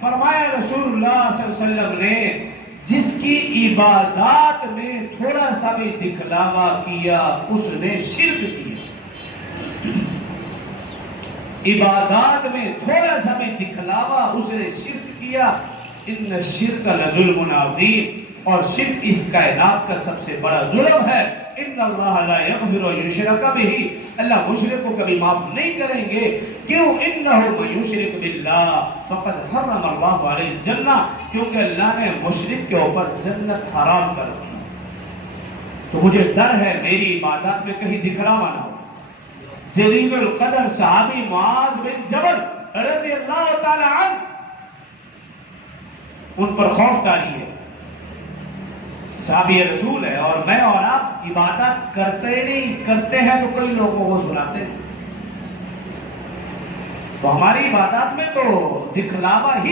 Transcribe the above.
فرمایا رسول اللہ صلی اللہ علیہ وسلم نے جس کی عبادات میں تھوڑا سا بھی دکھلاوا کیا اس نے شرک کیا، عبادات میں تھوڑا سا بھی دکھلاوا اس نے شرک کیا۔ ان الشرک لظلم عظیم، اور شرک اس کائنات کا سب سے بڑا ظلم ہے۔ ان اللہ لا یغفر ان یشرک بہ، اللہ مشرک کو کبھی معاف نہیں کریں گے۔ کیوں؟ انہ من یشرک باللہ فقد حرم اللہ علیہ الجنہ، کیونکہ اللہ نے مشرک کے اوپر جنت حرام کر رکھی۔ تو مجھے ڈر ہے میری عبادات میں کہیں دکھلاوا نہ ہو۔ جلیل القدر صحابی معاذ بن جبل رضی اللہ تعالی عنہ، ان پر خوف طاری ہے، صحابی رسول ہے، اور میں اور آپ عبادت کرتے ہیں تو کئی لوگوں کو سناتے ہیں، تو ہماری عبادات میں تو دکھلاوا ہی